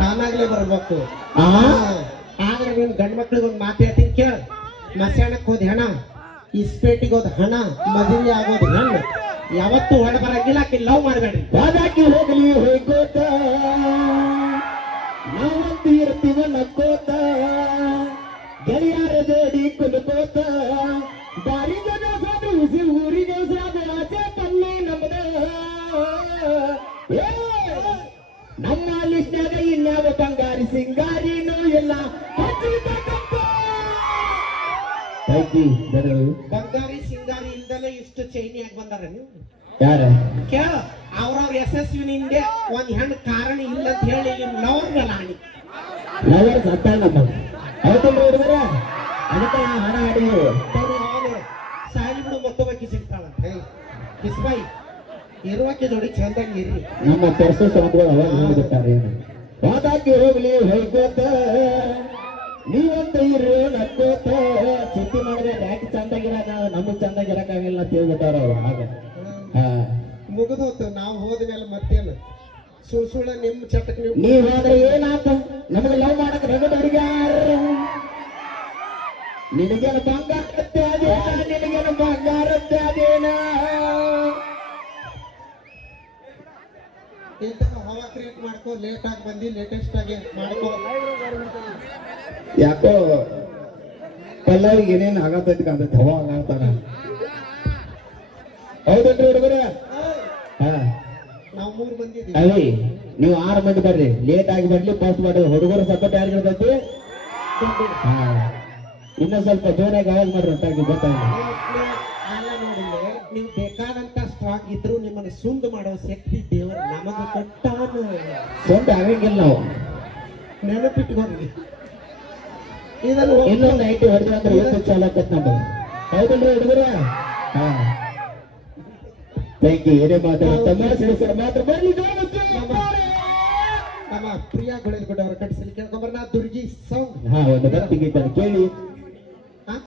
ತಾನಾಗ್ಲೇ ಬರ್ಬೇಕು. ಆ ಆದ್ರೆ ನೀನ್ ಗಂಡ್ ಮಕ್ಳಿಗೆ ಒಂದ್ ಮಾತು ಹೇಳ್ತೀನಿ ಕೇಳ. ಮಸಾಣಕ್ ಹೋದ್ ಹಣ, ಇಸ್ಪೇಟಿಗೆ ಹೋದ್ ಹಣ, ಮದುವೆ ಆಗೋದ್ ಹೆಣ್ಣು. ಯಾವತ್ತೂ ಹೊಡ ಬರಂಗಿಲ್ಲ. ಆಕಿ ಲವ್ ಮಾಡ್ಬೇಡ್ರಿ. ಬಾದಾಕಿ ಹೋಗಲಿ ಹೋಗೋತ ನಾವಂತೂ ಇರ್ತೀವ ನಕ್ಕೋತ ಗೆಳೆಯರ ಜೋಡಿ ಕುಲಕೋತ ದಾರಿಗೆ ಸಾದು ಉಸಿ ಊರಿಗೆ ಸಾದು ಆಚೆ ತನ್ನಿ ನಮ್ದ ನಮ್ಮ ಲಿಸ್ಟ್ನಾಗ ಇನ್ಯಾವ ಬಂಗಾರಿ ಸಿಂಗಾರಿನೂ ಇಲ್ಲ. ಬಂಗಾರಿ ಸಿಂಗಾರಿ ಇಲ್ದಲೆ ಇಷ್ಟು ಚೈನಿಯಾಗಿ ಬಂದಾರ ನೀವು. ಯಾರ ಕೇಳ, ಅವ್ರವ್ರ ಯಶಸ್ವಿನಿಂದ ಒಂದ್ ಹೆಣ್ಣು ಕಾರಣ ಇಲ್ಲ ಅಂತ ಹೇಳಿ ನಿಮ್ ಲವರ್ ಮೇಲೆ ಆಣಿ. ಲವರ್ ಸತ್ತ ನಮ್ಮ ಅವತ್ತೊಂದು ಹುಡುಗರ ಅದಕ್ಕೆ ಹಣ ಆಡಿದ್ರು ಸಾಲಿ ಬಿಡು ಮತ್ತೊಬ್ಬಾಕಿ ಸಿಗ್ತಾಳ. ಕಿಸ್ಬಾಯಿ ಇರುವಾಕಿ ಜೋಡಿ ಚಂದಾಗಿ ಇರ್ರಿ. ನಮ್ಮ ಪರ್ಸು ಸಾಂಗ್ಗಳು ಅವಾಗ ಹೇಳಿಬಿಟ್ಟಾರೆ. ಬಾದಾಕಿ ಹೋಗ್ಲಿ ಹೋಗೋತ ನೀವಂತ ಇರು ನಕ್ಕೋತ ಚಿಂತೆ ಮಾಡಿದ್ರೆ ಯಾಕೆ ಚಂದಾಗಿರಾಕ ನಮಗ್ ಚಂದಾಗಿರಕ್ಕಾಗಿಲ್ಲ ಅಂತ ಹೇಳ್ಬಿಟ್ಟಾರ ಅವ್ರು. ಆಗ ಮುಗಿದೋತು. ನಾವು ಹೋದ್ಮೇಲೆ ಮತ್ತೇನು ಸುಳ್ಳ ನಿಮ್ ಚಟಕ್ ನೀವ್ ಹೋದ್ರೆ ಏನಾತ? ನಮಗೆ ಲವ್ ಮಾಡಕ್ ರಗಡವ್ರಿಗೆ ನಿನಗೇನು ಬಂಗಾರತ್ತೆ ಅದೇನ, ನಿನಗೇನು ಬಂಗಾರತ್ತೆ ಅದೇನ. ಹವಾ ಕ್ರಿಯೇಟ್ ಮಾಡ್ಕೋ. ಲೇಟ್ ಆಗಿ ಬಂದಿ, ಲೇಟೆಸ್ಟ್ ಆಗಿ ಮಾಡ್ಕೋ. ಯಾಕೋ ಪಲ್ಲವಿಗೆ ಏನೇನು ಆಗತೈತಿ ಕಾಣ್ತೈತಿ. ಹವಾ ಆಗ್ತಾನ. ಹೌದಲ್ರಿ ಹುಡುಗರ? ನಾವು 3 ಮಂದಿ ಅವಿ ನೀವು 6 ಮಂದಿ ಬರ್ರಿ. ಲೇಟ್ ಆಗಿ ಬರ್ಲಿ, ಫಸ್ಟ್ ಮಾಡ್ರಿ. ಹುಡುಗರು ಸಪೋರ್ಟ್ ಯಾರಿಗೆ ಇರ್ತೈತಿ? ಇನ್ನ ಸ್ವಲ್ಪ ಜೋರಾಗಿ ಆವಾಜ್ ಮಾಡ್ರಿ ಅಂತ ಗೊತ್ತಾಗ. ನೋಡಿದ್ರೆ ನೀವು ಬೇಕಾದಂತ ಸ್ಟ್ರಾಂಗ್ ಇದ್ರು ನಿಮ್ಮನ್ನ ಸುಂದ್ ಮಾಡೋ ಶಕ್ತಿ ದೇವರು ನಮಗೆ ಕೊಟ್ಟಾನ. ಸ್ವಂತ ಆಗಂಗಿಲ್ಲ. ನಾವು ನೆನಪಿಟ್ಕೊಂಡ್ರಿ. ಇದನ್ನು ಇನ್ನೊಂದು ಐಟಿ ಹೊಡೆದ್ರೆ ಅಂದ್ರೆ ಎಷ್ಟು ಚಾಲ ಆಕತ್ ನಮ್ದು. ಹೌದಲ್ರಿ ಹುಡುಗರ? Thank you. ಏನೇ ಮಾತಾಡ ಮಾತ್ರ ಬರ್ಲಿ. ನಮ್ಮ ಪ್ರಿಯಾ ಗುಳೇರ್ಗುಡ್ಡ ಅವರ ಕಟ್ಟಿಸಲಿ ಕೇಳ್ಕೊಂಬರ್ನ ದುರ್ಗಿ ಸಾಂಗ್. ಒಂದು ಭಕ್ತಿ ಗೀತನ್ನು ಕೇಳಿ